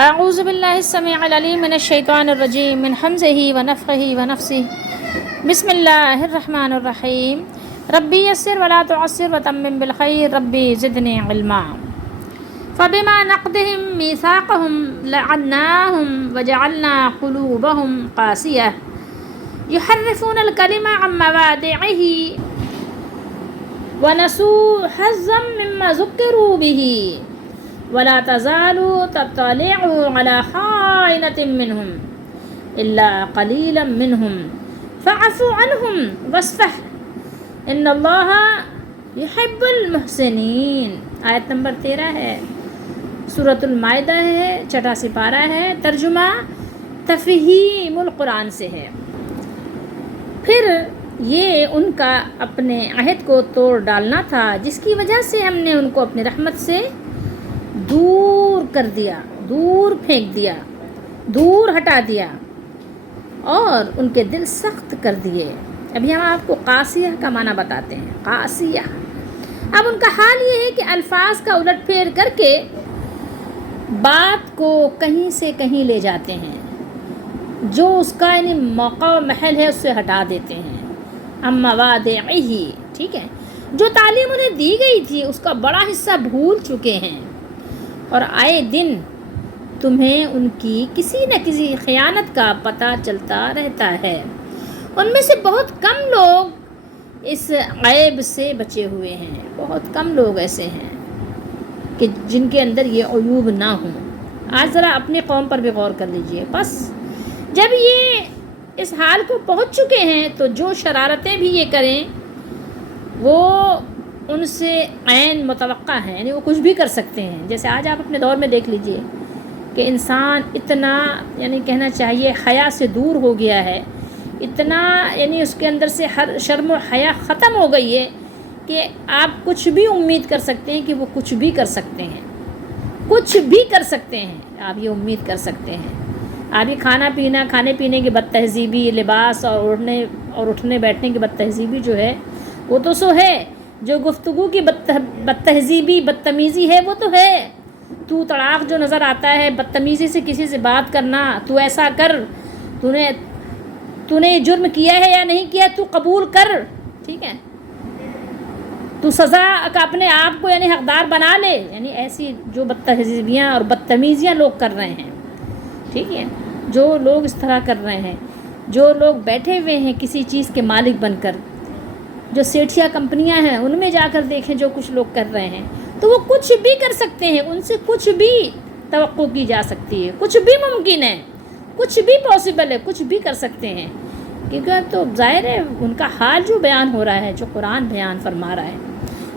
اعوذ باللہ السمیع العلیم من الشیطان الرجیم من حمزہ ونفخہ ونفثہ بسم اللہ الرحمن الرحیم ربی یسر ولا تعسر وتمم بالخیر ربی زدنی علما فبما نقضهم میثاقهم لعناهم وجعلنا قلوبهم قاسیہ یحرفون الکلم عن مواضعہ ونسوا حظا مما ذکروا به ولا تزال تطلع على خائنة منهم إلا قليلا منهم فاعف عنهم واصفح إن الله يحب المحسنين۔ آیت نمبر 13 ہے، سورۃ المائدہ ہے، چھٹا سپارہ ہے، ترجمہ تفہیم القرآن سے ہے۔ پھر یہ ان کا اپنے عہد کو توڑ ڈالنا تھا جس کی وجہ سے ہم نے ان کو اپنی رحمت سے دور کر دیا، دور پھینک دیا، دور ہٹا دیا اور ان کے دل سخت کر دیے۔ ابھی ہم آپ کو قاسیہ کا معنی بتاتے ہیں۔ قاسیہ، اب ان کا حال یہ ہے کہ الفاظ کا الٹ پھیر کر کے بات کو کہیں سے کہیں لے جاتے ہیں، جو اس کا یعنی موقع و محل ہے اس سے ہٹا دیتے ہیں۔ اما مواضعہ، ٹھیک ہے، جو تعلیم انہیں دی گئی تھی اس کا بڑا حصہ بھول چکے ہیں، اور آئے دن تمہیں ان کی کسی نہ کسی خیانت کا پتہ چلتا رہتا ہے۔ ان میں سے بہت کم لوگ اس عیب سے بچے ہوئے ہیں، بہت کم لوگ ایسے ہیں کہ جن کے اندر یہ عیوب نہ ہوں۔ آج ذرا اپنی قوم پر بھی غور کر لیجئے۔ بس جب یہ اس حال کو پہنچ چکے ہیں تو جو شرارتیں بھی یہ کریں وہ ان سے عین متوقع ہیں، یعنی وہ کچھ بھی کر سکتے ہیں۔ جیسے آج آپ اپنے دور میں دیکھ لیجئے کہ انسان اتنا یعنی کہنا چاہیے حیا سے دور ہو گیا ہے، اتنا یعنی اس کے اندر سے ہر شرم و حیا ختم ہو گئی ہے کہ آپ کچھ بھی امید کر سکتے ہیں کہ وہ کچھ بھی کر سکتے ہیں، کچھ بھی کر سکتے ہیں، آپ یہ امید کر سکتے ہیں۔ آپ یہ کھانے پینے کی بد تہذیبی، لباس اور اٹھنے بیٹھنے کی بد تہذیبی جو ہے وہ تو سو ہے، جو گفتگو کی بد تہذیبی بدتمیزی ہے وہ تو ہے۔ تو تڑاق جو نظر آتا ہے، بدتمیزی سے کسی سے بات کرنا، تو ایسا کر، تو نے یہ جرم کیا ہے یا نہیں کیا، تو قبول کر، ٹھیک ہے، تو سزا کا اپنے آپ کو یعنی حقدار بنا لے، یعنی ایسی جو بد تہذیبیاں اور بدتمیزیاں لوگ کر رہے ہیں، ٹھیک ہے، جو لوگ اس طرح کر رہے ہیں، جو لوگ بیٹھے ہوئے ہیں کسی چیز کے مالک بن کر، جو سیٹھیا کمپنیاں ہیں ان میں جا کر دیکھیں جو کچھ لوگ کر رہے ہیں، تو وہ کچھ بھی کر سکتے ہیں، ان سے کچھ بھی توقع کی جا سکتی ہے، کچھ بھی ممکن ہے، کچھ بھی پاسبل ہے، کچھ بھی کر سکتے ہیں، کیونکہ تو ظاہر ہے ان کا حال جو بیان ہو رہا ہے، جو قرآن بیان فرما رہا ہے،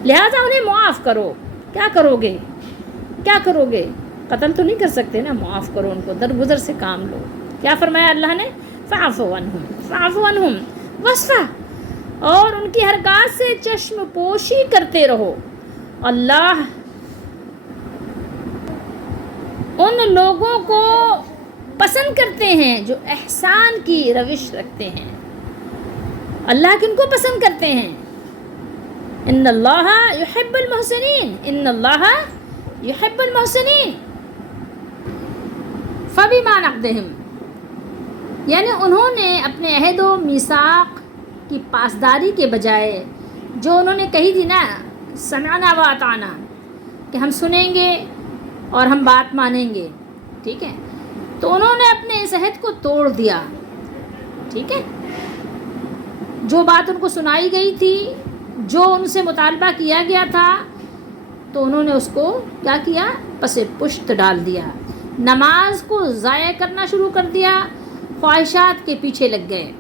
لہٰذا انہیں معاف کرو۔ کیا کرو گے؟ کیا کرو گے؟ قتل تو نہیں کر سکتے نا، معاف کرو ان کو، درگزر سے کام لو۔ کیا فرمایا اللہ نے؟ فاعف عنہم واصفح، اور ان کی حرکات سے چشم پوشی کرتے رہو۔ اللہ ان لوگوں کو پسند کرتے ہیں جو احسان کی روش رکھتے ہیں، اللہ کن کو پسند کرتے ہیں؟ ان اللہ یحب المحسنین، ان اللہ یحب المحسنین۔ فبما نقضہم، یعنی انہوں نے اپنے عہد و میثاق کی پاسداری کے بجائے جو انہوں نے کہی تھی نا، سمعنا و اطعنا، کہ ہم سنیں گے اور ہم بات مانیں گے، ٹھیک ہے، تو انہوں نے اپنے اس عہد کو توڑ دیا، ٹھیک ہے، جو بات ان کو سنائی گئی تھی، جو ان سے مطالبہ کیا گیا تھا، تو انہوں نے اس کو کیا کیا؟ پس پشت ڈال دیا، نماز کو ضائع کرنا شروع کر دیا، خواہشات کے پیچھے لگ گئے،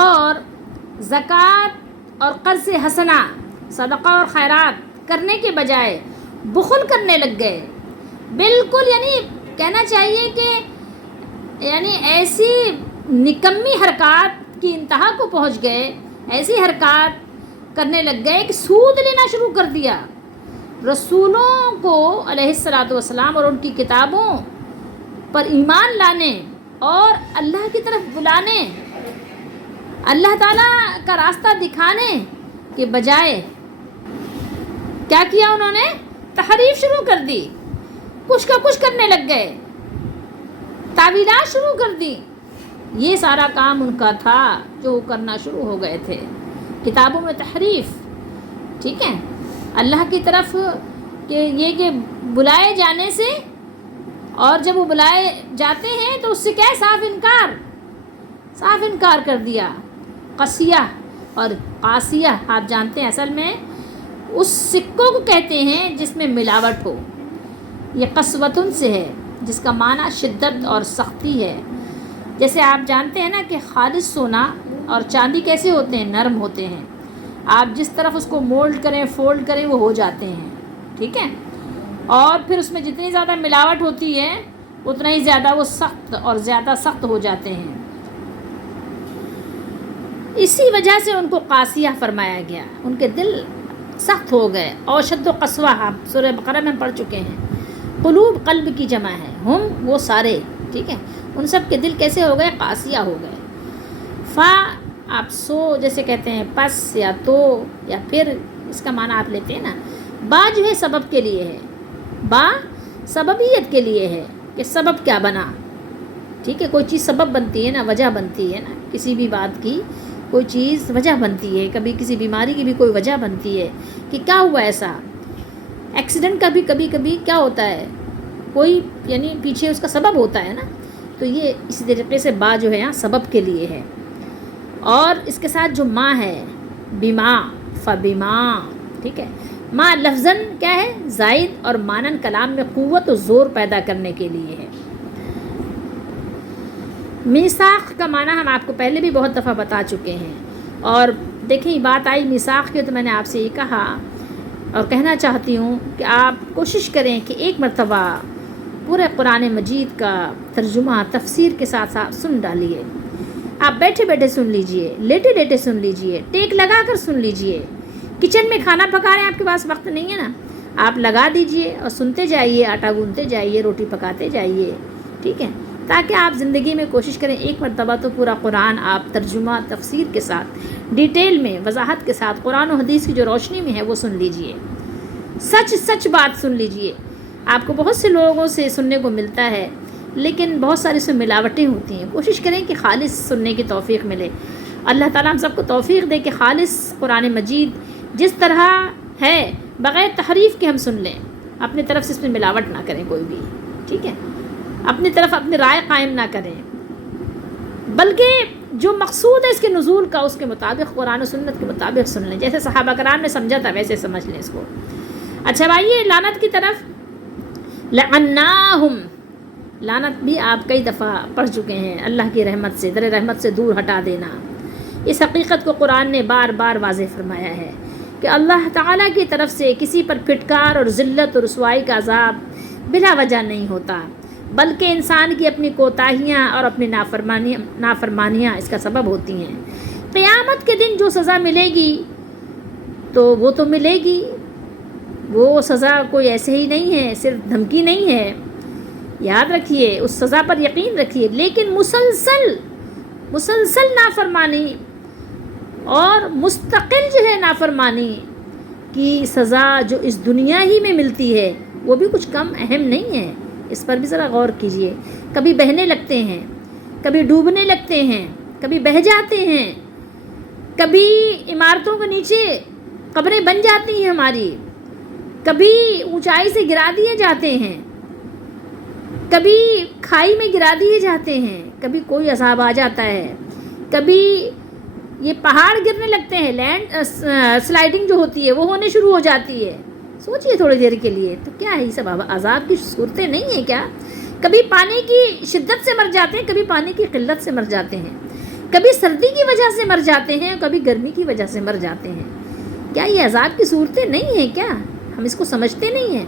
اور زکوٰۃ اور قرض حسنہ، صدقہ اور خیرات کرنے کے بجائے بخل کرنے لگ گئے۔ بالکل یعنی کہنا چاہیے کہ یعنی ایسی نکمی حرکات کی انتہا کو پہنچ گئے، ایسی حرکات کرنے لگ گئے کہ سود لینا شروع کر دیا، رسولوں کو علیہ الصلاۃ والسلام اور ان کی کتابوں پر ایمان لانے اور اللہ کی طرف بلانے، اللہ تعالیٰ کا راستہ دکھانے کے بجائے کیا کیا انہوں نے؟ تحریف شروع کر دی، کچھ کا کچھ کرنے لگ گئے، تعویلات شروع کر دی. یہ سارا کام ان کا تھا جو کرنا شروع ہو گئے تھے. کتابوں میں تحریف، ٹھیک ہے، اللہ کی طرف کہ بلائے جانے سے، اور جب وہ بلائے جاتے ہیں تو اس سے کیا ہے، صاف انکار کر دیا. قصیہ اور قاسیہ آپ جانتے ہیں اصل میں اس سکوں کو کہتے ہیں جس میں ملاوٹ ہو. یہ قسوتن سے ہے جس کا معنی شدت اور سختی ہے. جیسے آپ جانتے ہیں نا کہ خالص سونا اور چاندی کیسے ہوتے ہیں، نرم ہوتے ہیں. آپ جس طرف اس کو مولڈ کریں، فولڈ کریں، وہ ہو جاتے ہیں، ٹھیک ہے. اور پھر اس میں جتنی زیادہ ملاوٹ ہوتی ہے اتنا ہی زیادہ وہ سخت اور زیادہ سخت ہو جاتے ہیں. اسی وجہ سے ان کو قاسیہ فرمایا گیا، ان کے دل سخت ہو گئے. اور شد و قسوہ آپ سورہ بقرہ میں پڑھ چکے ہیں. قلوب قلب کی جمع ہے، ہم وہ سارے، ٹھیک ہے. ان سب کے دل کیسے ہو گئے، قاسیہ ہو گئے. فا آپ سو جیسے کہتے ہیں، پس یا تو یا پھر، اس کا معنی آپ لیتے ہیں نا. با جو ہے سبب کے لیے ہے، با سببیت کے لیے ہے کہ سبب کیا بنا، ٹھیک ہے. کوئی چیز سبب بنتی ہے نا، وجہ بنتی ہے نا، کسی بھی بات کی کوئی چیز وجہ بنتی ہے. کبھی کسی بیماری کی بھی کوئی وجہ بنتی ہے کہ کیا ہوا ایسا. ایکسیڈنٹ کا بھی کبھی کبھی کیا ہوتا ہے، کوئی یعنی پیچھے اس کا سبب ہوتا ہے نا. تو یہ اسی طریقے سے با جو ہے یہاں سبب کے لیے ہے. اور اس کے ساتھ جو ماں ہے، بیما فبیما، ٹھیک ہے. ماں لفظاً کیا ہے، زائد، اور مانن کلام میں قوت و زور پیدا کرنے کے لیے ہے. میثاق کا معنی ہم آپ کو پہلے بھی بہت دفعہ بتا چکے ہیں. اور دیکھیں بات آئی میثاق کی تو میں نے آپ سے یہ کہا اور کہنا چاہتی ہوں کہ آپ کوشش کریں کہ ایک مرتبہ پورے قرآن مجید کا ترجمہ تفسیر کے ساتھ ساتھ سن ڈالیے. آپ بیٹھے بیٹھے سن لیجئے، لیٹے لیٹے سن لیجئے، ٹیک لگا کر سن لیجئے. کچن میں کھانا پکا رہے ہیں، آپ کے پاس وقت نہیں ہے نا، آپ لگا دیجئے اور سنتے جائیے، آٹا گوندتے جائیے، روٹی پکاتے جائیے، ٹھیک ہے. تاکہ آپ زندگی میں کوشش کریں ایک مرتبہ تو پورا قرآن آپ ترجمہ تفسیر کے ساتھ ڈیٹیل میں وضاحت کے ساتھ قرآن و حدیث کی جو روشنی میں ہے وہ سن لیجئے. سچ بات سن لیجئے. آپ کو بہت سے لوگوں سے سننے کو ملتا ہے لیکن بہت ساری اس میں ملاوٹیں ہوتی ہیں. کوشش کریں کہ خالص سننے کی توفیق ملے. اللہ تعالیٰ ہم سب کو توفیق دے کہ خالص قرآن مجید جس طرح ہے بغیر تحریف کے ہم سن لیں. اپنی طرف سے اس میں ملاوٹ نہ کریں کوئی بھی، ٹھیک ہے. اپنی طرف اپنی رائے قائم نہ کریں، بلکہ جو مقصود ہے اس کے نزول کا اس کے مطابق قرآن و سنت کے مطابق سن لیں. جیسے صحابہ کرام نے سمجھا تھا ویسے سمجھ لیں اس کو. اچھا بھائی، لعنت کی طرف، لعناہم، لعنت بھی آپ کئی دفعہ پڑھ چکے ہیں. اللہ کی رحمت سے، در رحمت سے دور ہٹا دینا. اس حقیقت کو قرآن نے بار بار واضح فرمایا ہے کہ اللہ تعالیٰ کی طرف سے کسی پر پھٹکار اور ذلت اور رسوائی کا عذاب بلا وجہ نہیں ہوتا، بلکہ انسان کی اپنی کوتاہیاں اور اپنی نافرمانیاں اس کا سبب ہوتی ہیں. قیامت کے دن جو سزا ملے گی تو وہ تو ملے گی، وہ سزا کوئی ایسے ہی نہیں ہے، صرف دھمکی نہیں ہے. یاد رکھیے، اس سزا پر یقین رکھیے. لیکن مسلسل نافرمانی اور مستقل جو ہے نافرمانی کی سزا جو اس دنیا ہی میں ملتی ہے وہ بھی کچھ کم اہم نہیں ہے. اس پر بھی ذرا غور کیجئے. کبھی بہنے لگتے ہیں، کبھی ڈوبنے لگتے ہیں، کبھی بہہ جاتے ہیں، کبھی عمارتوں کے نیچے قبریں بن جاتی ہیں ہماری، کبھی اونچائی سے گرا دیے جاتے ہیں، کبھی کھائی میں گرا دیے جاتے ہیں، کبھی کوئی عذاب آ جاتا ہے، کبھی یہ پہاڑ گرنے لگتے ہیں، لینڈ سلائڈنگ جو ہوتی ہے وہ ہونے شروع ہو جاتی ہے. سوچئے تھوڑی دیر کے لیے، تو کیا ہے یہ سب عذاب کی صورتیں نہیں ہیں کیا؟ کبھی پانی کی شدت سے مر جاتے ہیں، کبھی پانی کی قلت سے مر جاتے ہیں، کبھی سردی کی وجہ سے مر جاتے ہیں، کبھی گرمی کی وجہ سے مر جاتے ہیں. کیا یہ عذاب کی صورتیں نہیں ہیں کیا؟ ہم اس کو سمجھتے نہیں ہیں.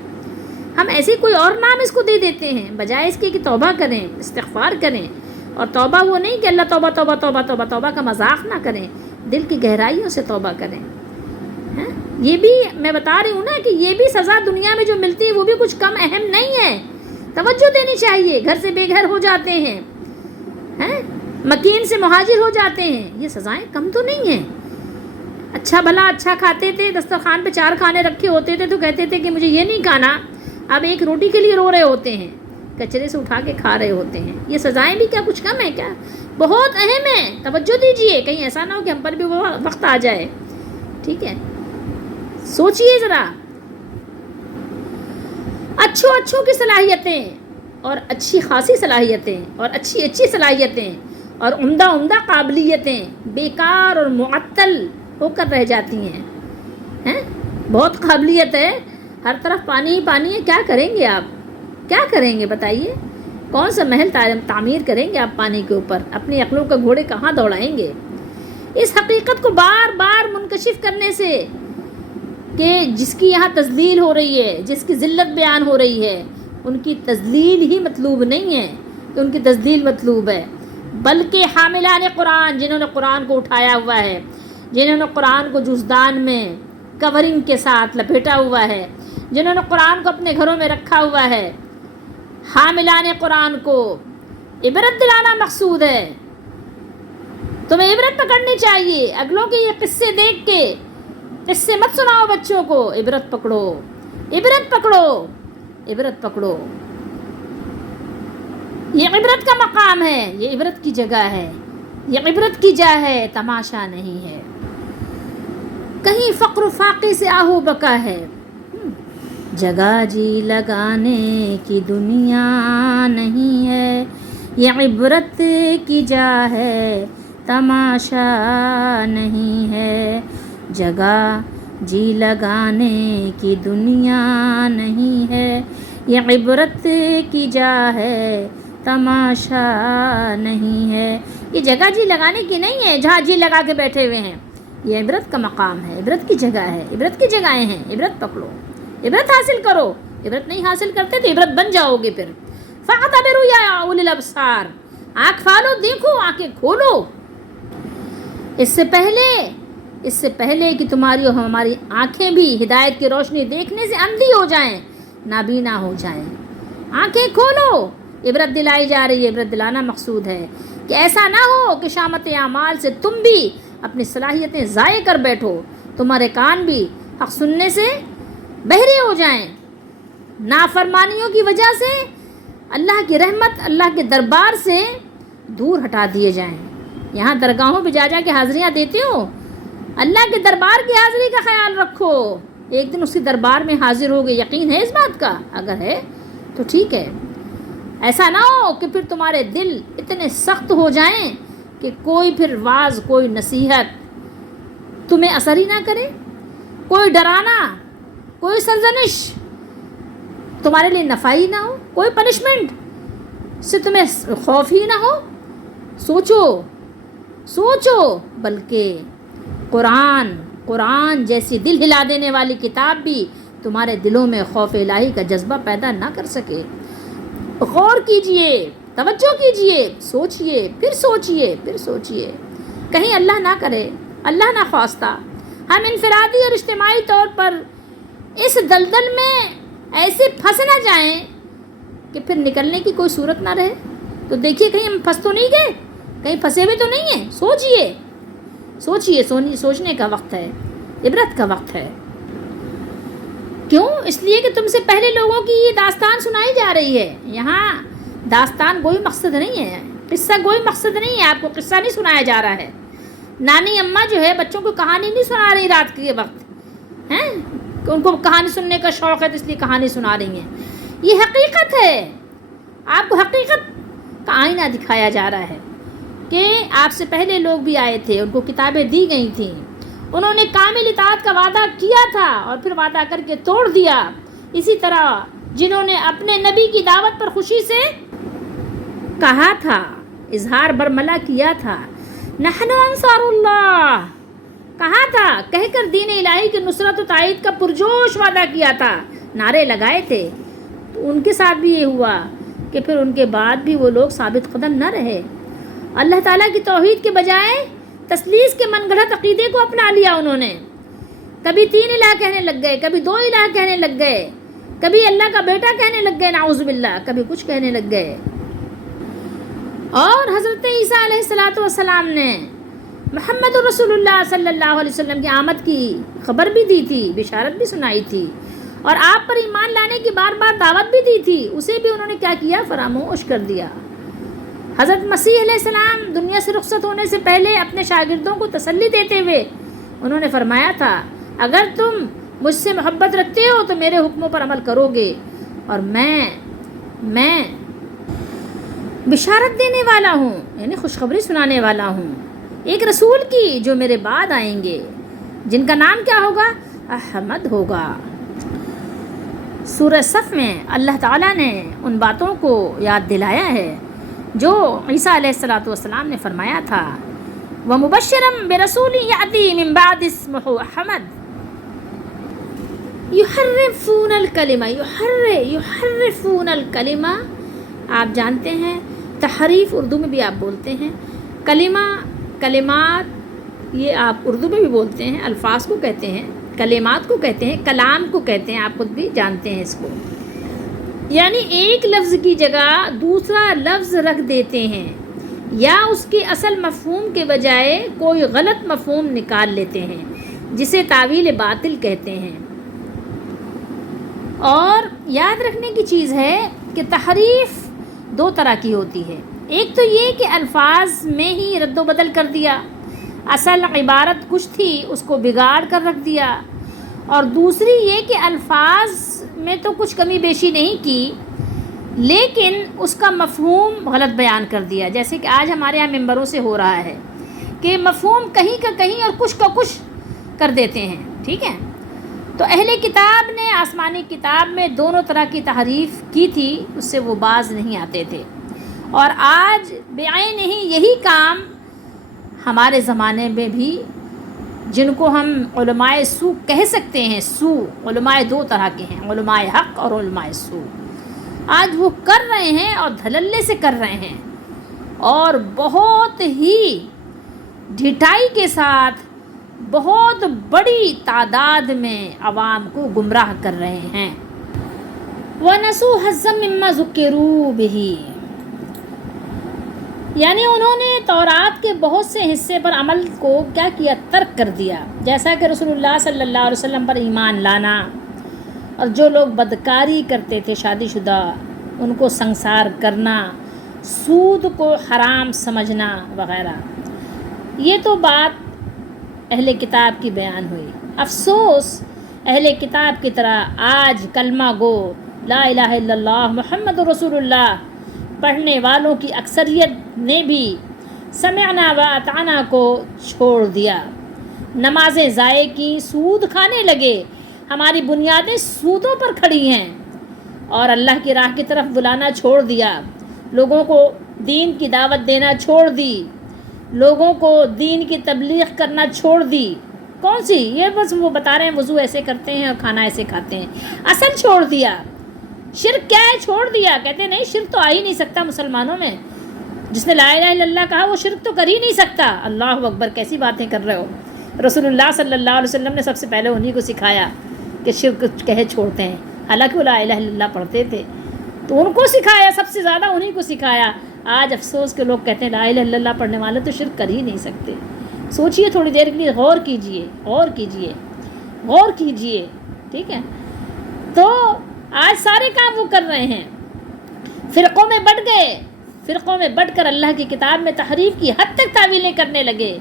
ہم ایسے کوئی اور نام اس کو دے دیتے ہیں بجائے اس کے کہ توبہ کریں، استغفار کریں. اور توبہ وہ نہیں کہ اللہ توبہ توبہ توبہ توبہ توبہ کا مذاق نہ کریں، دل کی گہرائیوں سے توبہ کریں. یہ بھی میں بتا رہی ہوں نا کہ یہ بھی سزا دنیا میں جو ملتی ہے وہ بھی کچھ کم اہم نہیں ہے. توجہ دینی چاہیے. گھر سے بے گھر ہو جاتے ہیں، مکین سے مہاجر ہو جاتے ہیں، یہ سزائیں کم تو نہیں ہیں. اچھا بھلا اچھا کھاتے تھے، دسترخوان پہ 4 کھانے رکھے ہوتے تھے تو کہتے تھے کہ مجھے یہ نہیں کھانا، اب ایک روٹی کے لیے رو رہے ہوتے ہیں، کچرے سے اٹھا کے کھا رہے ہوتے ہیں. یہ سزائیں بھی کیا کچھ کم ہیں کیا؟ بہت اہم ہے، توجہ دیجئے، کہیں ایسا نہ ہو کہ ہم پر بھی وہ وقت آ جائے. ٹھیک ہے، سوچئے ذرا. اچھوں کی صلاحیتیں اور اچھی خاصی صلاحیتیں اور اچھی صلاحیتیں اور عمدہ قابلیتیں بیکار اور معطل ہو کر رہ جاتی ہیں. بہت قابلیت ہے، ہر طرف پانی ہی پانی ہے، کیا کریں گے آپ؟ کیا کریں گے بتائیے؟ کون سا محل تعمیر کریں گے آپ پانی کے اوپر؟ اپنی عقلوں کا گھوڑے کہاں دوڑائیں گے؟ اس حقیقت کو بار بار منکشف کرنے سے کہ جس کی یہاں تذلیل ہو رہی ہے، جس کی ذلت بیان ہو رہی ہے، ان کی تذلیل ہی مطلوب نہیں ہے کہ ان کی تذلیل مطلوب ہے، بلکہ حاملان قرآن، جنہوں نے قرآن کو اٹھایا ہوا ہے، جنہوں نے قرآن کو جوزدان میں کورنگ کے ساتھ لپیٹا ہوا ہے، جنہوں نے قرآن کو اپنے گھروں میں رکھا ہوا ہے. حاملان قرآن کو عبرت دلانا مقصود ہے. تمہیں عبرت پکڑنی چاہیے. اگلوں کے یہ قصے دیکھ کے قصے مت سناؤ بچوں کو، عبرت پکڑو، عبرت پکڑو، عبرت پکڑو. یہ عبرت کا مقام ہے، یہ عبرت کی جگہ ہے، یہ عبرت کی جا ہے، تماشا نہیں ہے. کہیں فقر و فاقے سے آہو بکا ہے، جگہ جی لگانے کی دنیا نہیں ہے. یہ عبرت کی جا ہے، تماشا نہیں ہے. جگہ جی لگانے کی دنیا نہیں ہے. یہ عبرت کی جا ہے، تماشا نہیں ہے. یہ جگہ جی لگانے کی نہیں ہے جہاں جی لگا کے بیٹھے ہوئے ہیں. یہ عبرت کا مقام ہے، عبرت کی جگہ ہے، عبرت کی جگہیں ہیں. عبرت پکڑو، عبرت حاصل کرو. عبرت نہیں حاصل کرتے تو عبرت بن جاؤ گے. پھر فاعتبروا یا اولی الابصار، آنکھ پھالو، دیکھو، آنکھیں کھولو. اس سے پہلے کہ تمہاری اور ہماری آنکھیں بھی ہدایت کی روشنی دیکھنے سے اندھی ہو جائیں، نابینا ہو جائیں. آنکھیں کھولو. عبرت دلائی جا رہی ہے، عبرت دلانا مقصود ہے کہ ایسا نہ ہو کہ شامت اعمال سے تم بھی اپنی صلاحیتیں ضائع کر بیٹھو، تمہارے کان بھی حق سننے سے بہرے ہو جائیں، نافرمانیوں کی وجہ سے اللہ کی رحمت، اللہ کے دربار سے دور ہٹا دیے جائیں. یہاں درگاہوں پہ جا کے حاضریاں دیتے ہو، اللہ کے دربار کی حاضری کا خیال رکھو. ایک دن اس کے دربار میں حاضر ہوگے، یقین ہے اس بات کا؟ اگر ہے تو ٹھیک ہے. ایسا نہ ہو کہ پھر تمہارے دل اتنے سخت ہو جائیں کہ کوئی پھر واعظ، کوئی نصیحت تمہیں اثر ہی نہ کرے، کوئی ڈرانا، کوئی سرزنش تمہارے لیے نفعی نہ ہو، کوئی پنشمنٹ سے تمہیں خوف ہی نہ ہو. سوچو. بلکہ قرآن جیسی دل ہلا دینے والی کتاب بھی تمہارے دلوں میں خوف الہی کا جذبہ پیدا نہ کر سکے. غور کیجئے، توجہ کیجئے، سوچئے، پھر سوچئے. کہیں اللہ نہ کرے، اللہ نہ خواستہ ہم انفرادی اور اجتماعی طور پر اس دلدل میں ایسے پھنس نہ جائیں کہ پھر نکلنے کی کوئی صورت نہ رہے. تو دیکھیے کہیں ہم پھنس تو نہیں گئے، کہیں پھنسے ہوئے تو نہیں ہیں. سوچئے. سوچنے کا وقت ہے، عبرت کا وقت ہے. کیوں؟ اس لیے کہ تم سے پہلے لوگوں کی یہ داستان سنائی جا رہی ہے. یہاں داستان کوئی مقصد نہیں ہے، قصہ کوئی مقصد نہیں ہے. آپ کو قصہ نہیں سنایا جا رہا ہے. نانی اماں جو ہے بچوں کو کہانی نہیں سنا رہی رات کے وقت ہیں کہ ان کو کہانی سننے کا شوق ہے تو اس لیے کہانی سنا رہی ہیں. یہ حقیقت ہے. آپ کو حقیقت کا آئینہ دکھایا جا رہا ہے کہ آپ سے پہلے لوگ بھی آئے تھے، ان کو کتابیں دی گئی تھیں، انہوں نے کامل اطاعت کا وعدہ کیا تھا اور پھر وعدہ کر کے توڑ دیا. اسی طرح جنہوں نے اپنے نبی کی دعوت پر خوشی سے کہا تھا، اظہار برملا کیا تھا، نحن انصار اللہ کہا تھا، کہہ کر دین الہی کی نصرت و تائید کا پرجوش وعدہ کیا تھا، نعرے لگائے تھے، تو ان کے ساتھ بھی یہ ہوا کہ پھر ان کے بعد بھی وہ لوگ ثابت قدم نہ رہے. اللہ تعالیٰ کی توحید کے بجائے تثلیث کے من گھڑت عقیدے کو اپنا لیا. انہوں نے کبھی 3 الہ کہنے لگ گئے، کبھی 2 الہ کہنے لگ گئے، کبھی اللہ کا بیٹا کہنے لگ گئے نعوذ باللہ، کبھی کچھ کہنے لگ گئے. اور حضرت عیسیٰ علیہ السلام نے محمد رسول اللہ صلی اللہ علیہ وسلم کی آمد کی خبر بھی دی تھی، بشارت بھی سنائی تھی، اور آپ پر ایمان لانے کی بار بار دعوت بھی دی تھی، اسے بھی انہوں نے کیا کیا؟ فراموش کر دیا۔ حضرت مسیح علیہ السلام دنیا سے رخصت ہونے سے پہلے اپنے شاگردوں کو تسلی دیتے ہوئے انہوں نے فرمایا تھا، اگر تم مجھ سے محبت رکھتے ہو تو میرے حکموں پر عمل کرو گے، اور میں بشارت دینے والا ہوں، یعنی خوشخبری سنانے والا ہوں ایک رسول کی جو میرے بعد آئیں گے، جن کا نام کیا ہوگا؟ احمد ہوگا۔ سورہ صف میں اللہ تعالیٰ نے ان باتوں کو یاد دلایا ہے جو عیسیٰ علیہ السلام نے فرمایا تھا، وَمُبَشِّرًا بِرَسُولٍ يَأْتِي مِن بَعْدِ اسْمُهُ أَحْمَدُ يُحَرِّفُونَ الْكَلِمَ۔ آپ جانتے ہیں تحریف اردو میں بھی آپ بولتے ہیں، کلمات یہ آپ اردو میں بھی بولتے ہیں، الفاظ کو کہتے ہیں، کلمات کو کہتے ہیں، کلام کو کہتے ہیں، آپ خود بھی جانتے ہیں اس کو، یعنی ایک لفظ کی جگہ دوسرا لفظ رکھ دیتے ہیں یا اس کے اصل مفہوم کے بجائے کوئی غلط مفہوم نکال لیتے ہیں، جسے تاویل باطل کہتے ہیں۔ اور یاد رکھنے کی چیز ہے کہ تحریف دو طرح کی ہوتی ہے، ایک تو یہ کہ الفاظ میں ہی رد و بدل کر دیا، اصل عبارت کچھ تھی اس کو بگاڑ کر رکھ دیا، اور دوسری یہ کہ الفاظ میں تو کچھ کمی بیشی نہیں کی لیکن اس کا مفہوم غلط بیان کر دیا، جیسے کہ آج ہمارے یہاں ممبروں سے ہو رہا ہے کہ مفہوم کہیں کا کہیں اور کچھ کا کچھ کر دیتے ہیں، ٹھیک ہے۔ تو اہل کتاب نے آسمانی کتاب میں دونوں طرح کی تحریف کی تھی، اس سے وہ باز نہیں آتے تھے، اور آج بعین ہی یہی کام ہمارے زمانے میں بھی، جن کو ہم علماء سو کہہ سکتے ہیں، سو علماء دو طرح کے ہیں، علماء حق اور علماء سو، آج وہ کر رہے ہیں اور دھللے سے کر رہے ہیں، اور بہت ہی ڈھٹائی کے ساتھ بہت بڑی تعداد میں عوام کو گمراہ کر رہے ہیں۔ وَنَسُوا حَظًّا مِّمَّا ذُكِّرُوا بِهِ، یعنی انہوں نے تورات کے بہت سے حصے پر عمل کو کیا کیا؟ ترک کر دیا، جیسا کہ رسول اللہ صلی اللہ علیہ وسلم پر ایمان لانا، اور جو لوگ بدکاری کرتے تھے شادی شدہ ان کو سنسار کرنا، سود کو حرام سمجھنا وغیرہ۔ یہ تو بات اہل کتاب کی بیان ہوئی۔ افسوس اہل کتاب کی طرح آج کلمہ گو لا الہ الا اللہ محمد رسول اللہ پڑھنے والوں کی اکثریت نے بھی سمعنا و اطعنا کو چھوڑ دیا، نمازیں ضائع کی، سود کھانے لگے، ہماری بنیادیں سودوں پر کھڑی ہیں، اور اللہ کی راہ کی طرف بلانا چھوڑ دیا، لوگوں کو دین کی دعوت دینا چھوڑ دی، لوگوں کو دین کی تبلیغ کرنا چھوڑ دی۔ کون سی؟ یہ بس وہ بتا رہے ہیں وضو ایسے کرتے ہیں اور کھانا ایسے کھاتے ہیں، اصل چھوڑ دیا۔ شرک کیا ہے؟ چھوڑ دیا، کہتے نہیں شرک تو آ ہی نہیں سکتا مسلمانوں میں، جس نے لا الہ الا اللہ کہا وہ شرک تو کر ہی نہیں سکتا۔ اللہ اکبر، کیسی باتیں کر رہے ہو؟ رسول اللہ صلی اللہ علیہ وسلم نے سب سے پہلے انہی کو سکھایا کہ شرک کہے چھوڑتے ہیں، حالانکہ وہ لا الہ الا اللہ پڑھتے تھے، تو ان کو سکھایا، سب سے زیادہ انہی کو سکھایا۔ آج افسوس کے لوگ کہتے ہیں لا الہ الا اللہ پڑھنے والے تو شرک کر ہی نہیں سکتے۔ سوچئے تھوڑی دیر کے لیے، غور کیجئے، غور کیجئے، ٹھیک ہے۔ تو آج سارے کام وہ کر رہے ہیں، فرقوں میں بٹ گئے، فرقوں میں بٹ کر اللہ کی کتاب میں تحریف کی حد تک تعویلیں کرنے لگے،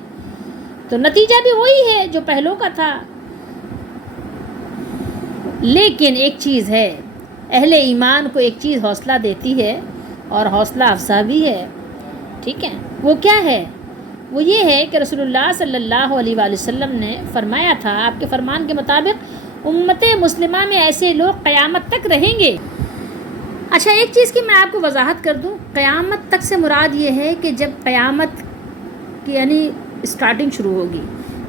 تو نتیجہ بھی وہی ہے جو پہلوں کا تھا۔ لیکن ایک چیز ہے، اہل ایمان کو ایک چیز حوصلہ دیتی ہے اور حوصلہ افزا بھی ہے، ٹھیک ہے۔ وہ کیا ہے؟ وہ یہ ہے کہ رسول اللہ صلی اللہ علیہ وآلہ وسلم نے فرمایا تھا، آپ کے فرمان کے مطابق امت مسلمہ میں ایسے لوگ قیامت تک رہیں گے۔ اچھا، ایک چیز کی میں آپ کو وضاحت کر دوں، قیامت تک سے مراد یہ ہے کہ جب قیامت کی یعنی اسٹارٹنگ شروع ہوگی۔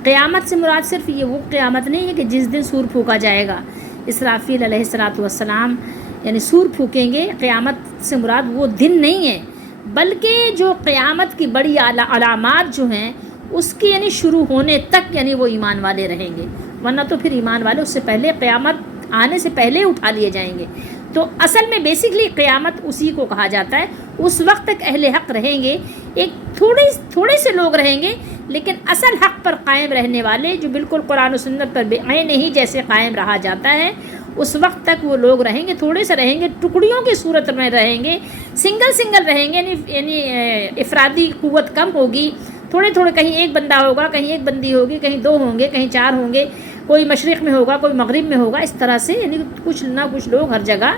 قیامت سے مراد صرف یہ وہ قیامت نہیں ہے کہ جس دن سور پھونکا جائے گا، اسرافیل علیہ السلام یعنی سور پھونکیں گے، قیامت سے مراد وہ دن نہیں ہے، بلکہ جو قیامت کی بڑی علامات جو ہیں اس کی یعنی شروع ہونے تک یعنی وہ ایمان والے رہیں گے، ورنہ تو پھر ایمان والے اس سے پہلے، قیامت آنے سے پہلے اٹھا لیے جائیں گے۔ تو اصل میں بیسکلی قیامت اسی کو کہا جاتا ہے، اس وقت تک اہل حق رہیں گے، ایک تھوڑے سے لوگ رہیں گے، لیکن اصل حق پر قائم رہنے والے جو بالکل قرآن و سنت پر بعین ہی جیسے قائم رہا جاتا ہے، اس وقت تک وہ لوگ رہیں گے، تھوڑے سے رہیں گے، ٹکڑیوں کی صورت میں رہیں گے، سنگل رہیں گے، یعنی افرادی قوت کم ہوگی، تھوڑے کہیں ایک بندہ ہوگا، کہیں ایک بندی ہوگی، کہیں 2 ہوں گے، کہیں 4 ہوں گے، کوئی مشرق میں ہوگا، کوئی مغرب میں ہوگا، اس طرح سے یعنی کچھ نہ کچھ لوگ ہر جگہ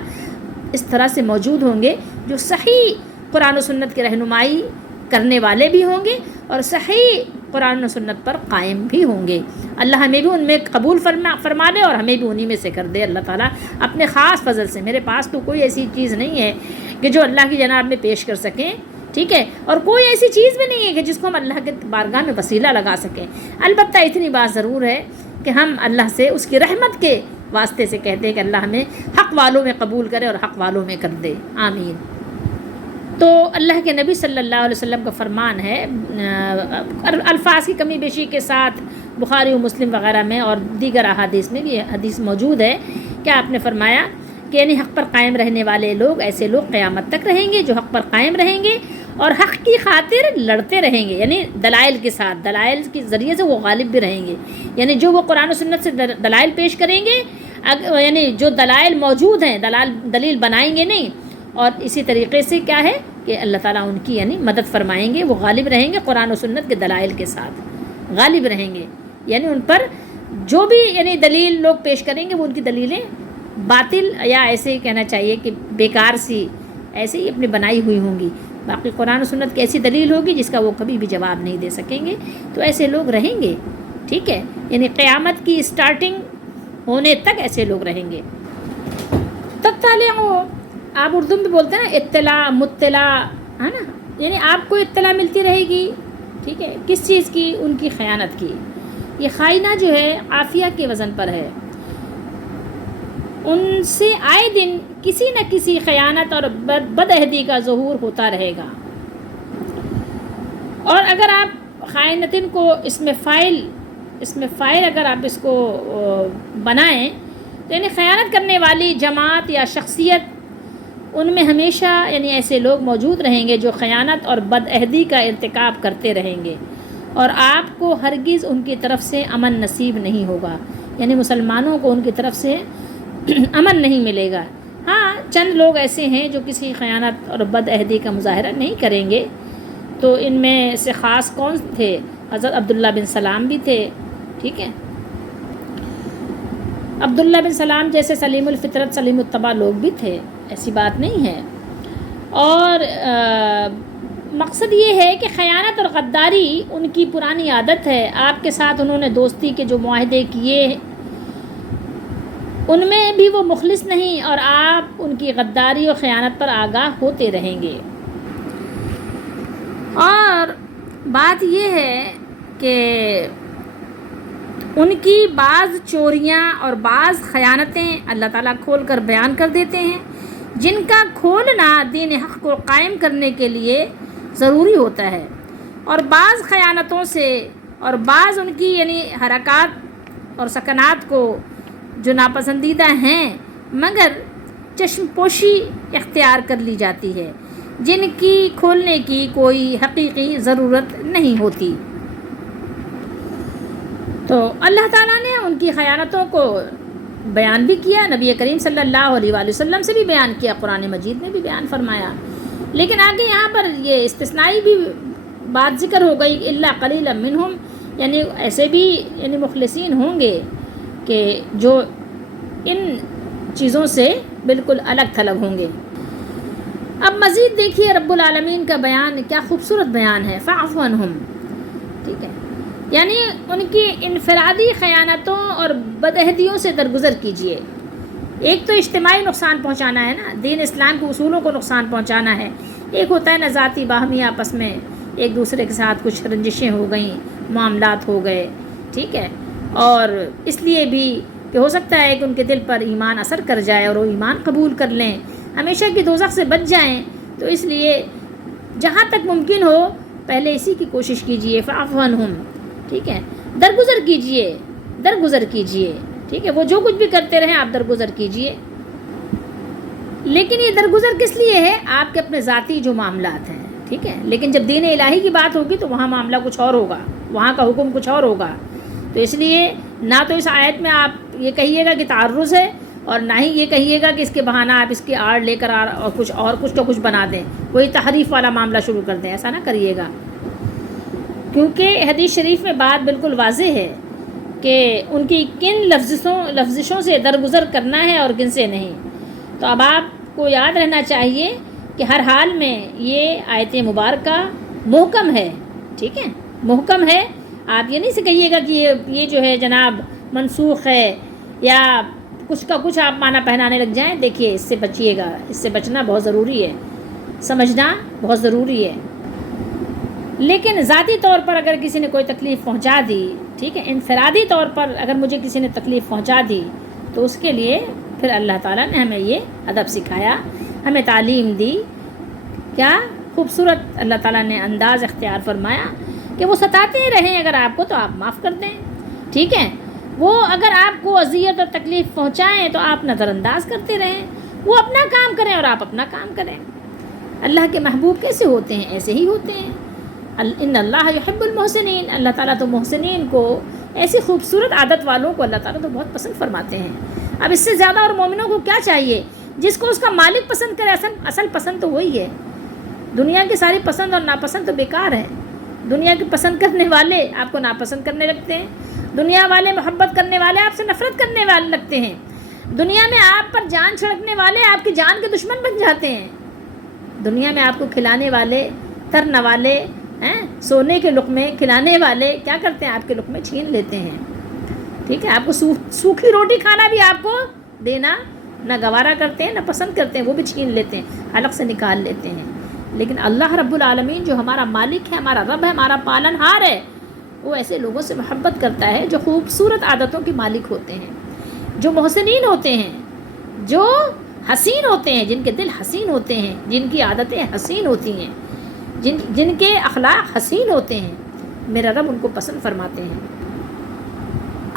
اس طرح سے موجود ہوں گے جو صحیح قرآن و سنت کی رہنمائی کرنے والے بھی ہوں گے اور صحیح قرآن و سنت پر قائم بھی ہوں گے۔ اللہ ہمیں بھی ان میں قبول فرما دے اور ہمیں بھی انہی میں سے کر دے اللہ تعالیٰ اپنے خاص فضل سے۔ میرے پاس تو کوئی ایسی چیز نہیں ہے کہ جو اللہ کی جناب میں پیش کر سکیں، ٹھیک ہے، اور کوئی ایسی چیز بھی نہیں ہے کہ جس کو ہم اللہ کے بارگاہ میں وسیلہ لگا سکیں۔ البتہ اتنی بات ضرور ہے کہ ہم اللہ سے اس کی رحمت کے واسطے سے کہتے ہیں کہ اللہ ہمیں حق والوں میں قبول کرے اور حق والوں میں کر دے، آمین۔ تو اللہ کے نبی صلی اللہ علیہ وسلم کا فرمان ہے، الفاظ کی کمی بیشی کے ساتھ بخاری و مسلم وغیرہ میں اور دیگر احادیث میں بھی حدیث موجود ہے کہ آپ نے فرمایا کہ یعنی حق پر قائم رہنے والے لوگ ایسے لوگ قیامت تک رہیں گے جو حق پر قائم رہیں گے اور حق کی خاطر لڑتے رہیں گے، یعنی دلائل کے ساتھ، دلائل کے ذریعے سے وہ غالب بھی رہیں گے، یعنی جو وہ قرآن و سنت سے دلائل پیش کریں گے، یعنی جو دلائل موجود ہیں دلیل بنائیں گے نہیں، اور اسی طریقے سے کیا ہے کہ اللہ تعالیٰ ان کی یعنی مدد فرمائیں گے، وہ غالب رہیں گے قرآن و سنت کے دلائل کے ساتھ غالب رہیں گے، یعنی ان پر جو بھی یعنی دلیل لوگ پیش کریں گے وہ ان کی دلیلیں باطل یا ایسے ہی کہنا چاہیے کہ بیکار سی ایسے ہی اپنی بنائی ہوئی ہوں گی، باقی قرآن و سنت کی ایسی دلیل ہوگی جس کا وہ کبھی بھی جواب نہیں دے سکیں گے، تو ایسے لوگ رہیں گے، ٹھیک ہے، یعنی قیامت کی اسٹارٹنگ ہونے تک ایسے لوگ رہیں گے۔ تطلع، آپ اردو میں بولتے ہیں نا اطلاع مطلع، ہے نا، یعنی آپ کو اطلاع ملتی رہے گی، ٹھیک ہے، کس چیز کی؟ ان کی خیانت کی۔ یہ خائنہ جو ہے عافیہ کے وزن پر ہے، ان سے آئے دن کسی نہ کسی خیانت اور بدعہدی کا ظہور ہوتا رہے گا، اور اگر آپ خائنتن کو اس میں فائل اگر آپ اس کو بنائیں تو یعنی خیانت کرنے والی جماعت یا شخصیت، ان میں ہمیشہ یعنی ایسے لوگ موجود رہیں گے جو خیانت اور بدعہدی کا ارتکاب کرتے رہیں گے، اور آپ کو ہرگز ان کی طرف سے امن نصیب نہیں ہوگا، یعنی مسلمانوں کو ان کی طرف سے امن نہیں ملے گا۔ ہاں، چند لوگ ایسے ہیں جو کسی خیانت اور بدعہدی کا مظاہرہ نہیں کریں گے، تو ان میں سے خاص کون تھے؟ حضرت عبداللہ بن سلام بھی تھے، ٹھیک ہے، عبداللہ بن سلام جیسے سلیم الفطرت سلیم الطبع لوگ بھی تھے، ایسی بات نہیں ہے۔ اور مقصد یہ ہے کہ خیانت اور غداری ان کی پرانی عادت ہے، آپ کے ساتھ انہوں نے دوستی کے جو معاہدے کیے ان میں بھی وہ مخلص نہیں، اور آپ ان کی غداری اور خیانت پر آگاہ ہوتے رہیں گے۔ اور بات یہ ہے کہ ان کی بعض چوریاں اور بعض خیانتیں اللہ تعالیٰ کھول کر بیان کر دیتے ہیں، جن کا کھولنا دین حق کو قائم کرنے کے لیے ضروری ہوتا ہے، اور بعض خیانتوں سے اور بعض ان کی یعنی حرکات اور سکنات کو جو ناپسندیدہ ہیں مگر چشم پوشی اختیار کر لی جاتی ہے، جن کی کھولنے کی کوئی حقیقی ضرورت نہیں ہوتی۔ تو اللہ تعالیٰ نے ان کی خیانتوں کو بیان بھی کیا، نبی کریم صلی اللہ علیہ وآلہ وسلم سے بھی بیان کیا، قرآن مجید میں بھی بیان فرمایا، لیکن آگے یہاں پر یہ استثنائی بھی بات ذکر ہو گئی، الا قلیلا منہم، یعنی ایسے بھی یعنی مخلصین ہوں گے کہ جو ان چیزوں سے بالکل الگ تھلگ ہوں گے۔ اب مزید دیکھیے رب العالمین کا بیان، کیا خوبصورت بیان ہے، فاعف عنہم، ٹھیک ہے، یعنی ان کی انفرادی خیانتوں اور بدعہدیوں سے درگزر کیجیے۔ ایک تو اجتماعی نقصان پہنچانا ہے نا، دین اسلام کے اصولوں کو نقصان پہنچانا ہے، ایک ہوتا ہے نا ذاتی باہمی آپس میں ایک دوسرے کے ساتھ کچھ رنجشیں ہو گئیں، معاملات ہو گئے، ٹھیک ہے، اور اس لیے بھی کہ ہو سکتا ہے کہ ان کے دل پر ایمان اثر کر جائے اور وہ ایمان قبول کر لیں، ہمیشہ کی دوزخ سے بچ جائیں، تو اس لیے جہاں تک ممکن ہو پہلے اسی کی کوشش کیجیے، فاعف عنہم، ٹھیک ہے، درگزر کیجیے، ٹھیک ہے، وہ جو کچھ بھی کرتے رہیں آپ درگزر کیجیے، لیکن یہ درگزر کس لیے ہے؟ آپ کے اپنے ذاتی جو معاملات ہیں، ٹھیک ہے، لیکن جب دین الہی کی بات ہوگی تو وہاں معاملہ کچھ اور ہوگا، وہاں کا حکم کچھ اور ہوگا، تو اس لیے نہ تو اس آیت میں آپ یہ کہیے گا کہ تعرض ہے، اور نہ ہی یہ کہیے گا کہ اس کے بہانہ آپ اس کی آڑ لے کر اور کچھ تو کچھ بنا دیں، کوئی تحریف والا معاملہ شروع کر دیں، ایسا نہ کریے گا، کیونکہ حدیث شریف میں بات بالکل واضح ہے کہ ان کی کن لفزشوں سے درگزر کرنا ہے اور کن سے نہیں۔ تو اب آپ کو یاد رہنا چاہیے کہ ہر حال میں یہ آیت مبارکہ محکم ہے، ٹھیک ہے، محکم ہے۔ آپ یہ نہیں کہیے گا کہ یہ جو ہے جناب منسوخ ہے، یا کچھ کا کچھ آپ معنی پہنانے لگ جائیں۔ دیکھیے اس سے بچیے گا، اس سے بچنا بہت ضروری ہے، سمجھنا بہت ضروری ہے۔ لیکن ذاتی طور پر اگر کسی نے کوئی تکلیف پہنچا دی، ٹھیک ہے، انفرادی طور پر اگر مجھے کسی نے تکلیف پہنچا دی، تو اس کے لیے پھر اللہ تعالیٰ نے ہمیں یہ ادب سکھایا، ہمیں تعلیم دی، کیا خوبصورت اللہ تعالیٰ نے انداز اختیار فرمایا کہ وہ ستاتے رہیں اگر آپ کو تو آپ معاف کر دیں، ٹھیک ہے، وہ اگر آپ کو اذیت اور تکلیف پہنچائیں تو آپ نظر انداز کرتے رہیں، وہ اپنا کام کریں اور آپ اپنا کام کریں۔ اللہ کے محبوب کیسے ہوتے ہیں؟ ایسے ہی ہوتے ہیں۔ ان اللہ یحب المحسنین، اللہ تعالیٰ تو محسنین کو، ایسی خوبصورت عادت والوں کو اللہ تعالیٰ تو بہت پسند فرماتے ہیں۔ اب اس سے زیادہ اور مومنوں کو کیا چاہیے؟ جس کو اس کا مالک پسند کرے، اصل پسند تو وہی ہے۔ دنیا کی ساری پسند اور ناپسند تو بیکار ہے۔ دنیا کی پسند کرنے والے آپ کو ناپسند کرنے لگتے ہیں، دنیا والے محبت کرنے والے آپ سے نفرت کرنے والے لگتے ہیں، دنیا میں آپ پر جان چھڑکنے والے آپ کی جان کے دشمن بن جاتے ہیں، دنیا میں آپ کو کھلانے والے، ترنے والے، سونے کے لقمے کھلانے والے کیا کرتے ہیں؟ آپ کے لقمے چھین لیتے ہیں، ٹھیک ہے، آپ کو سوکھی روٹی کھانا بھی آپ کو دینا نہ گوارا کرتے ہیں، نہ پسند کرتے ہیں، وہ بھی چھین لیتے ہیں، حلق سے نکال لیتے ہیں۔ لیکن اللہ رب العالمین جو ہمارا مالک ہے، ہمارا رب ہے، ہمارا پالن ہار ہے، وہ ایسے لوگوں سے محبت کرتا ہے جو خوبصورت عادتوں کے مالک ہوتے ہیں، جو محسنین ہوتے ہیں، جو حسین ہوتے ہیں، جن کے دل حسین ہوتے ہیں، جن کی عادتیں حسین ہوتی ہیں، جن کے اخلاق حسین ہوتے ہیں، میرا رب ان کو پسند فرماتے ہیں۔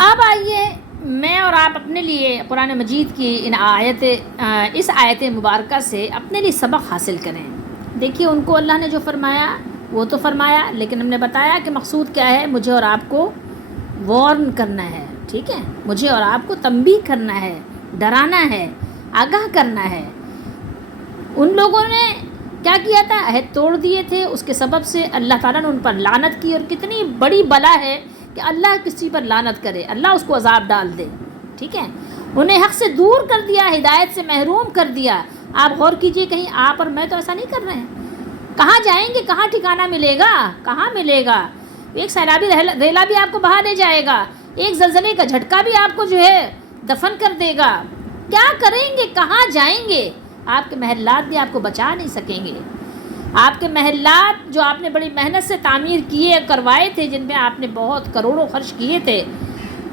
اب آئیے میں اور آپ اپنے لیے قرآن مجید کی اس آیت مبارکہ سے اپنے لیے سبق حاصل کریں۔ دیکھیے ان کو اللہ نے جو فرمایا وہ تو فرمایا، لیکن ہم نے بتایا کہ مقصود کیا ہے، مجھے اور آپ کو وارن کرنا ہے، ٹھیک ہے، مجھے اور آپ کو تنبیہ کرنا ہے، ڈرانا ہے، آگاہ کرنا ہے۔ ان لوگوں نے کیا کیا تھا؟ عہد توڑ دیے تھے، اس کے سبب سے اللہ تعالیٰ نے ان پر لعنت کی، اور کتنی بڑی بلا ہے کہ اللہ کسی پر لعنت کرے، اللہ اس کو عذاب ڈال دے، ٹھیک ہے، انہیں حق سے دور کر دیا، ہدایت سے محروم کر دیا۔ آپ غور کیجئے، کہیں آپ اور میں تو ایسا نہیں کر رہے ہیں؟ کہاں جائیں گے؟ کہاں ٹھکانہ ملے گا؟ کہاں ملے گا؟ ایک سیلابی ریلا بھی آپ کو بہا لے جائے گا، ایک زلزلے کا جھٹکا بھی آپ کو جو ہے دفن کر دے گا۔ کیا کریں گے؟ کہاں جائیں گے؟ آپ کے محلات بھی آپ کو بچا نہیں سکیں گے۔ آپ کے محلات جو آپ نے بڑی محنت سے تعمیر کیے کروائے تھے، جن میں آپ نے بہت کروڑوں خرچ کیے تھے،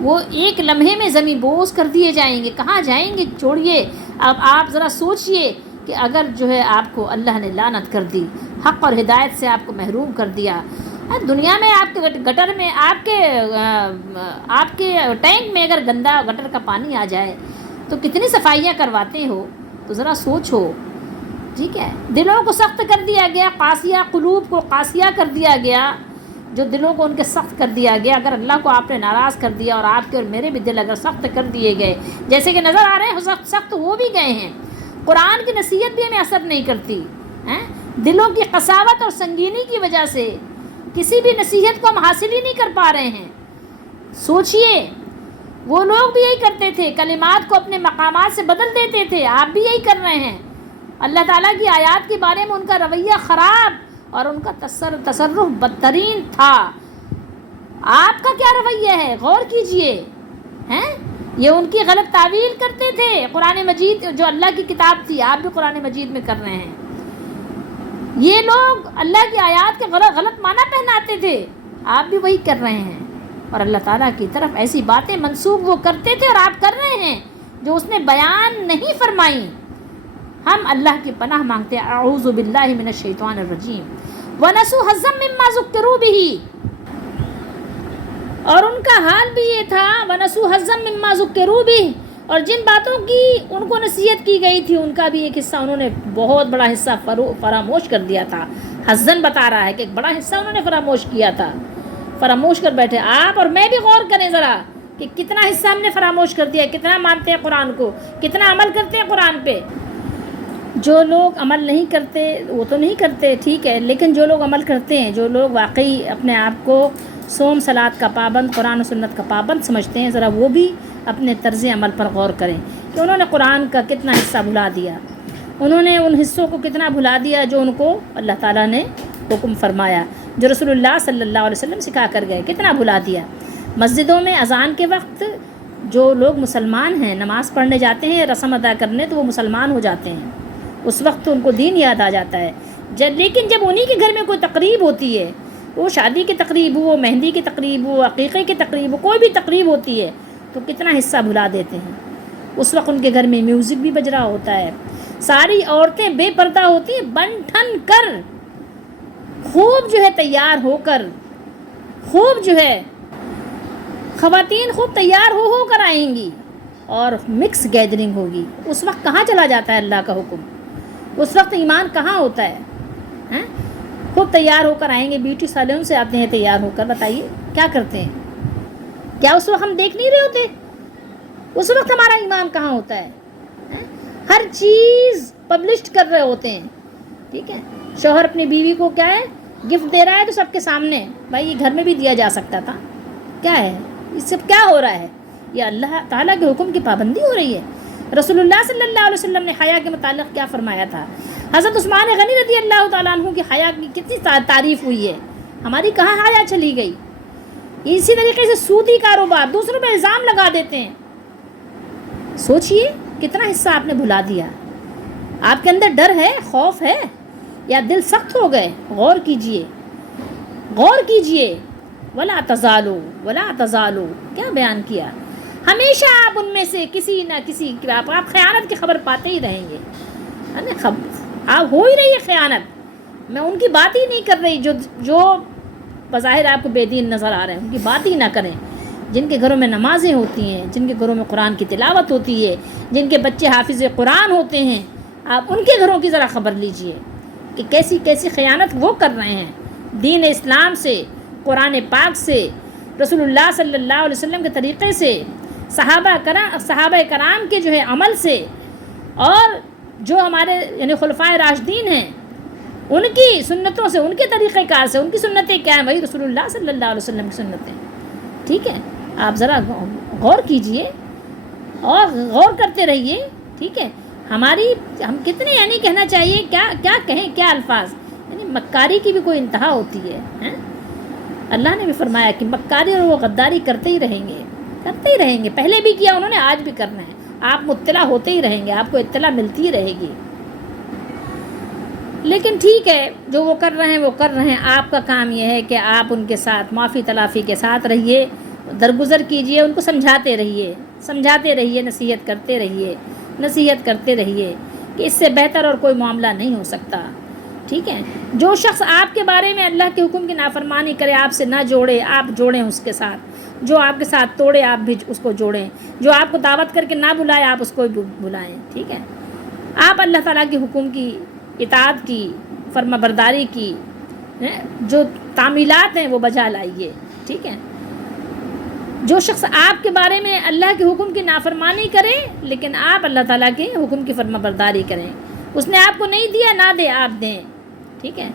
وہ ایک لمحے میں زمین بوس کر دیے جائیں گے۔ کہاں جائیں گے؟ چھوڑیے، اب آپ ذرا سوچئے کہ اگر جو ہے آپ کو اللہ نے لعنت کر دی، حق اور ہدایت سے آپ کو محروم کر دیا، دنیا میں آپ کے گٹر میں، آپ کے ٹینک میں اگر گندا گٹر کا پانی آ جائے تو کتنی صفائیاں کرواتے ہو، تو ذرا سوچو، ٹھیک ہے۔ دلوں کو سخت کر دیا گیا، قاسیہ قلوب کو قاسیہ کر دیا گیا، جو دلوں کو ان کے سخت کر دیا گیا۔ اگر اللہ کو آپ نے ناراض کر دیا، اور آپ کے اور میرے بھی دل اگر سخت کر دیے گئے، جیسے کہ نظر آ رہے ہیں سخت ہو بھی گئے ہیں، قرآن کی نصیحت بھی ہمیں اثر نہیں کرتی، دلوں کی قساوت اور سنگینی کی وجہ سے کسی بھی نصیحت کو ہم حاصل ہی نہیں کر پا رہے ہیں۔ سوچئے، وہ لوگ بھی یہی کرتے تھے، کلمات کو اپنے مقامات سے بدل دیتے تھے، آپ بھی یہی کر رہے ہیں۔ اللہ تعالیٰ کی آیات کے بارے میں ان کا رویہ خراب اور ان کا تصرف بدترین تھا۔ آپ کا کیا رویہ ہے؟ غور کیجئے، یہ ان کی غلط تعویل کرتے تھے۔ قرآن مجید جو اللہ کی کتاب تھی، آپ بھی قرآن مجید میں کر رہے ہیں۔ یہ لوگ اللہ کی آیات کے غلط معنی پہناتے تھے، آپ بھی وہی کر رہے ہیں، اور اللہ تعالیٰ کی طرف ایسی باتیں منسوب وہ کرتے تھے اور آپ کر رہے ہیں جو اس نے بیان نہیں فرمائی۔ ہم اللہ کی پناہ مانگتے ہیں، اعوذ باللہ من الشیطان الرجیم۔ وَنَسُوا حَظًّا مِّمَّا ذُكِّرُوا بِهِ، اور ان کا حال بھی یہ تھا، وَنَسُوا حَظًّا مِّمَّا ذُكِّرُوا بِهِ، اور جن باتوں کی ان کو نصیحت کی گئی تھی ان کا بھی ایک حصہ انہوں نے، بہت بڑا حصہ فراموش کر دیا تھا۔ حَظًّا بتا رہا ہے کہ ایک بڑا حصہ انہوں نے فراموش کیا تھا، فراموش کر بیٹھے۔ آپ اور میں بھی غور کریں ذرا، کہ کتنا حصہ ہم نے فراموش کر دیا، کتنا مانتے ہیں قرآن کو، کتنا عمل کرتے ہیں قرآن پہ۔ جو لوگ عمل نہیں کرتے وہ تو نہیں کرتے، ٹھیک ہے، لیکن جو لوگ عمل کرتے ہیں، جو لوگ واقعی اپنے آپ کو صوم صلات کا پابند، قرآن و سنت کا پابند سمجھتے ہیں، ذرا وہ بھی اپنے طرز عمل پر غور کریں کہ انہوں نے قرآن کا کتنا حصہ بھلا دیا، انہوں نے ان حصوں کو کتنا بھلا دیا جو ان کو اللہ تعالیٰ نے حکم فرمایا، جو رسول اللہ صلی اللہ علیہ وسلم سکھا کر گئے، کتنا بھلا دیا۔ مسجدوں میں اذان کے وقت جو لوگ مسلمان ہیں نماز پڑھنے جاتے ہیں، رسم ادا کرنے، تو وہ مسلمان ہو جاتے ہیں، اس وقت تو ان کو دین یاد آ جاتا ہے۔ لیکن جب انہی کے گھر میں کوئی تقریب ہوتی ہے، وہ شادی کی تقریب ہو، مہندی کی تقریب ہو، عقیقے کی تقریب ہو، کوئی بھی تقریب ہوتی ہے، تو کتنا حصہ بھلا دیتے ہیں۔ اس وقت ان کے گھر میں میوزک بھی بج رہا ہوتا ہے، ساری عورتیں بے پردہ ہوتی ہیں، بن ٹھن کر خوب جو ہے تیار ہو کر، خوب جو ہے خواتین خوب تیار ہو کر آئیں گی اور مکس گیدرنگ ہوگی۔ اس وقت کہاں چلا جاتا ہے اللہ کا حکم؟ اس وقت ایمان کہاں ہوتا ہے؟ خوب تیار ہو کر آئیں گے، بیوٹی سیلون سے آتے ہیں تیار ہو کر، بتائیے کیا کرتے ہیں؟ کیا اس وقت ہم دیکھ نہیں رہے ہوتے؟ اس وقت ہمارا ایمان کہاں ہوتا ہے؟ ہر چیز پبلشڈ کر رہے ہوتے ہیں، ٹھیک ہے، شوہر اپنی بیوی کو کیا ہے گفٹ دے رہا ہے تو سب کے سامنے، بھائی یہ گھر میں بھی دیا جا سکتا تھا، کیا ہے یہ سب کیا ہو رہا ہے؟ یہ اللہ تعالیٰ کے حکم کی پابندی ہو رہی ہے۔ رسول اللہ صلی اللہ علیہ وسلم نے حیا کے متعلق کیا فرمایا تھا؟ حضرت عثمان غنی رضی اللہ تعالیٰ عنہ کی حیا کی کتنی تعریف ہوئی ہے، ہماری کہاں حیا چلی گئی؟ اسی طریقے سے سودی کاروبار، دوسروں پہ الزام لگا دیتے ہیں۔ سوچئے کتنا حصہ آپ نے بھلا دیا۔ آپ کے اندر ڈر ہے، خوف ہے، یا دل سخت ہو گئے؟ غور کیجئے، غور کیجئے۔ ولا تزالو، ولا تزالو کیا بیان کیا؟ ہمیشہ آپ ان میں سے کسی نہ کسی کی آپ خیانت کی خبر پاتے ہی رہیں گے، آپ ہو ہی رہی ہے خیانت۔ میں ان کی بات ہی نہیں کر رہی جو بظاہر آپ کو بے دین نظر آ رہے ہیں، ان کی بات ہی نہ کریں۔ جن کے گھروں میں نمازیں ہوتی ہیں، جن کے گھروں میں قرآن کی تلاوت ہوتی ہے، جن کے بچے حافظ قرآن ہوتے ہیں، آپ ان کے گھروں کی ذرا خبر لیجئے کہ کیسی کیسی خیانت وہ کر رہے ہیں دین اسلام سے، قرآن پاک سے، رسول اللہ صلی اللہ علیہ وسلم کے طریقے سے، صحابہ کرام کے جو ہے عمل سے، اور جو ہمارے یعنی خلفائے راشدین ہیں ان کی سنتوں سے، ان کے طریقہ کار سے۔ ان کی سنتیں کیا ہیں؟ وہی رسول اللہ صلی اللہ علیہ وسلم کی سنتیں، ٹھیک ہے۔ آپ ذرا غور کیجئے اور غور کرتے رہیے، ٹھیک ہے۔ ہم کتنے یعنی کہنا چاہیے، کیا کہیں، کیا الفاظ، یعنی مکاری کی بھی کوئی انتہا ہوتی ہے۔ اللہ نے بھی فرمایا کہ مکاری اور وہ غداری کرتے ہی رہیں گے، پہلے بھی کیا انہوں نے، آج بھی کرنا ہے۔ آپ مطلع ہوتے ہی رہیں گے، آپ کو اطلاع ملتی ہی رہے گی۔ لیکن ٹھیک ہے، جو وہ کر رہے ہیں وہ کر رہے ہیں، آپ کا کام یہ ہے کہ آپ ان کے ساتھ معافی تلافی کے ساتھ رہیے، درگزر کیجئے، ان کو سمجھاتے رہیے، نصیحت کرتے رہیے کہ اس سے بہتر اور کوئی معاملہ نہیں ہو سکتا، ٹھیک ہے۔ جو شخص آپ کے بارے میں اللہ کے حکم کی نافرمانی کرے، آپ سے نہ جوڑے، آپ جوڑیں اس کے ساتھ، جو آپ کے ساتھ توڑے آپ بھی اس کو جوڑیں، جو آپ کو دعوت کر کے نہ بلائے آپ اس کو بھی بلائیں، ٹھیک ہے۔ آپ اللہ تعالیٰ کے حکم کی اطاعت کی، فرما برداری کی جو تعمیلات ہیں وہ بجا لائیے، ٹھیک ہے۔ جو شخص آپ کے بارے میں اللہ کے حکم کی نافرمانی کرے لیکن آپ اللہ تعالیٰ کے حکم کی فرما برداری کریں، اس نے آپ کو نہیں دیا، نہ دے، آپ دیں، ٹھیک ہے۔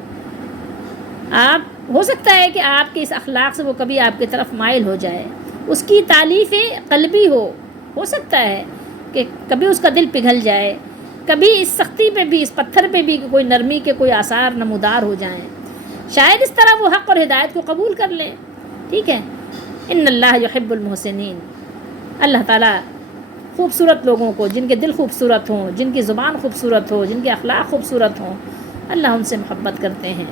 آپ ہو سکتا ہے کہ آپ کے اس اخلاق سے وہ کبھی آپ کی طرف مائل ہو جائے، اس کی تعلیف قلبی ہو سکتا ہے کہ کبھی اس کا دل پگھل جائے، کبھی اس سختی پہ بھی، اس پتھر پہ بھی کوئی نرمی کے کوئی آثار نمودار ہو جائیں، شاید اس طرح وہ حق اور ہدایت کو قبول کر لیں، ٹھیک ہے۔ ان اللہ یحب المحسنین، اللہ تعالیٰ خوبصورت لوگوں کو، جن کے دل خوبصورت ہوں، جن کی زبان خوبصورت ہو، جن کے اخلاق خوبصورت ہوں، اللہ ان سے محبت کرتے ہیں،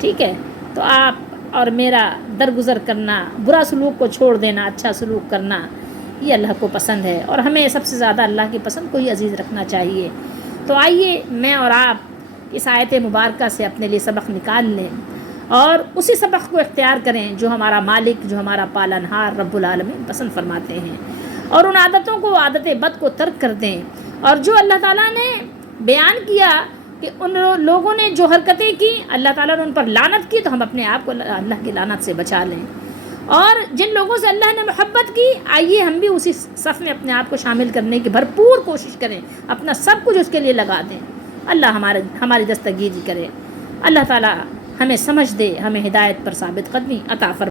ٹھیک ہے۔ تو آپ اور میرا درگزر کرنا، برا سلوک کو چھوڑ دینا، اچھا سلوک کرنا، یہ اللہ کو پسند ہے، اور ہمیں سب سے زیادہ اللہ کی پسند کو ہی عزیز رکھنا چاہیے۔ تو آئیے میں اور آپ اس آیت مبارکہ سے اپنے لیے سبق نکال لیں اور اسی سبق کو اختیار کریں جو ہمارا مالک، جو ہمارا پالنہار رب العالمین پسند فرماتے ہیں، اور ان عادتوں کو، عادت بد کو ترک کر دیں، اور جو اللہ تعالیٰ نے بیان کیا کہ ان لوگوں نے جو حرکتیں کی اللہ تعالیٰ نے ان پر لعنت کی، تو ہم اپنے آپ کو اللہ کی لعنت سے بچا لیں، اور جن لوگوں سے اللہ نے محبت کی، آئیے ہم بھی اسی صف میں اپنے آپ کو شامل کرنے کی بھرپور کوشش کریں، اپنا سب کچھ اس کے لیے لگا دیں۔ اللہ ہماری دستگیری کرے، اللہ تعالیٰ ہمیں سمجھ دے، ہمیں ہدایت پر ثابت قدمی عطا فرمائے۔